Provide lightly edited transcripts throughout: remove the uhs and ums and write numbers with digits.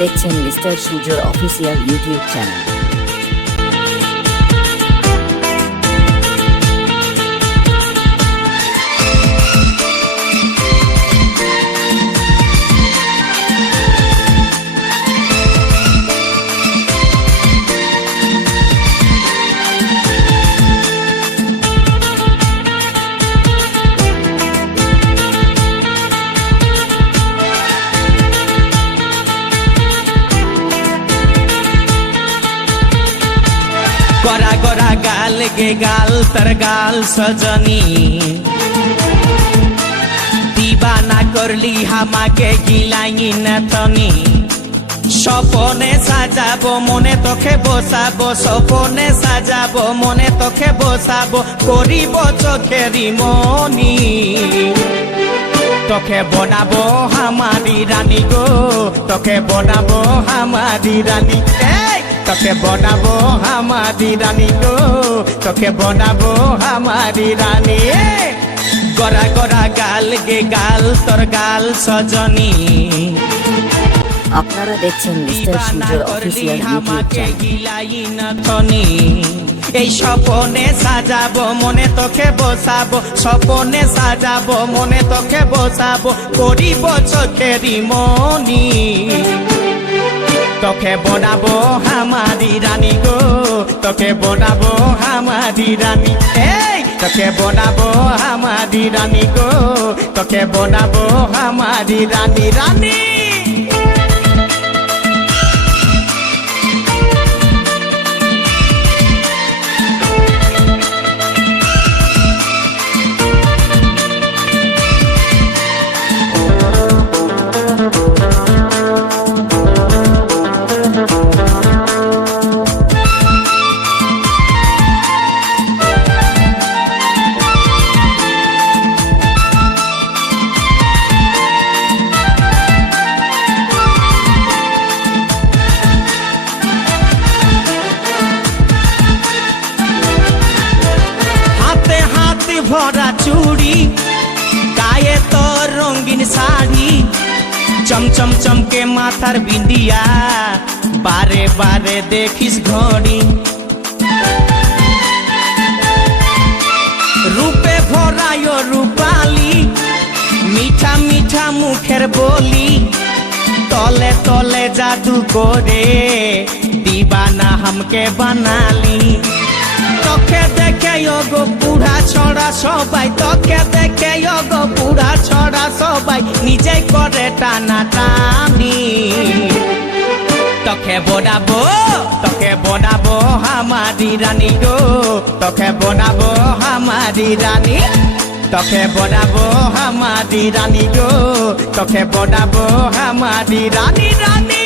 দেখছেন মিস্টার সূর্যর official YouTube channel. Gora Gora गाल गे गाल तर गाल सजनी दीवाना करली हामाके गिलाई नतनी सपने साजाबो मने तोखे बसाबो सपने साजाबो मने तोखे बसाबो करिबो चोखेरी मनी तोखे बनाबो हमारी रानी गो तोखे बनाबो हमारी रानी तोखे बनाबो हमारी रानी गो तोखे बनाबो हमारी रानी गोरा गोरा गाल गे गाल तोर गाल सजनी আপনারা দেখছেন মিস্টার সূর্যর অফিসিয়াল ইউটিউব চ্যানেল। এই স্বপনে সাজাবো মনে তোকে বসাবো স্বপনে সাজাবো মনে তোকে বসাবো করিব চোখেরি মনি তোকে বনাবো হামারি রানী গো তোকে বনাবো হামারি রানী তোকে বনাবো হামারি রানী গো তোকে বনাবো হামারি রানী রানী भरा चूड़ी गाये तो रंगीन साड़ी चमचम चमके माथार बिंदिया बारे बारे देखिस घड़ी रूपे भरायो रूपाली मीठा मीठा मुखेर बोली तले तले जादू करे दीवाना हमके बनाली তোকে দেখে গো পুরা ছড়া সবাই তোকে দেখে গো পুরা ছড়া সবাই নিজে করে টানা টানি তোকে বনাবো হামারি রানী গো তোকে বনাবো হামারি রানী তোকে বনাবো হামারি রানী গো তোকে বনাবো হামারি রানী রানী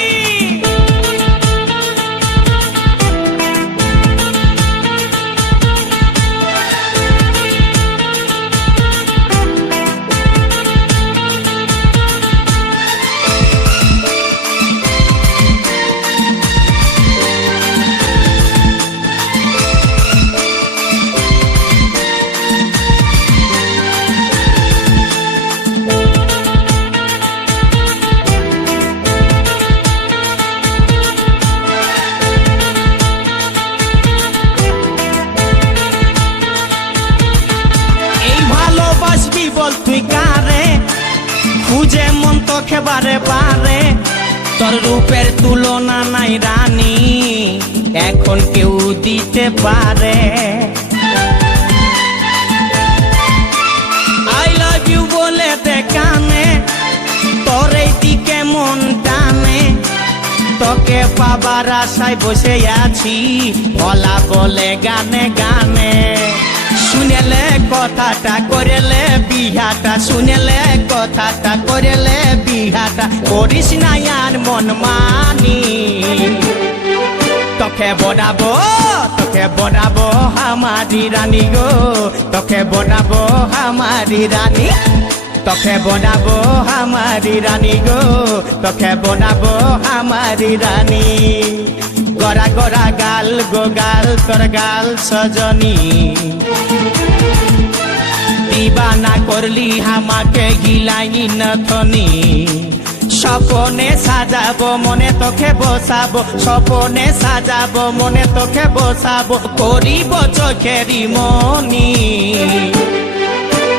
বল তুই কারে খুঁজে মন তোকে বারে বারে তোর রূপের তুলনা নাই রানী এখন কেউ দিতে পারে আই লাভ ইউ বলে দে কানে তোর এই দিকে মন টানে তোকে পাবার আশায় বসে আছি ভোলা বলে গানে গানে শুনেলে কথাটা করেলে বিহাটা শুনেলে কথাটা করেলে বিহাটা করিস না আর মন মানি তোকে বনাবো হামারি রানী গো তোকে বনাবো হামারি রানী তোকে বনাবো হামারি রানী গো তোকে বনাবো হামারি রানী गोरा गोरा गाल गो गाल तोर गाल सजनी दीवाना करली हामाके गिलाई नथनी স্বপনে সাজাবো মনে তোকে বসাবো, স্বপনে সাজাবো মনে তোকে বসাবো, করিব চোখেরই মনি।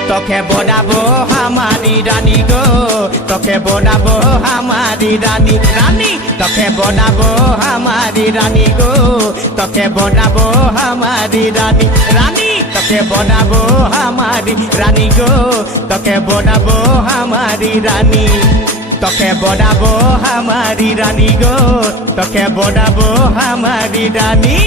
তোকে বনাবো আমারি রানী গো, তোকে বনাবো আমারি রানী, রানী তোকে বনাবো আমারি রানী গো, তোকে বনাবো আমারি রানী, রানী তোকে বনাবো আমারি রানী গো, তোকে বনাবো আমারি রানী, তোকে বনাবো আমারি রানী গো, তোকে বনাবো আমারি রানী।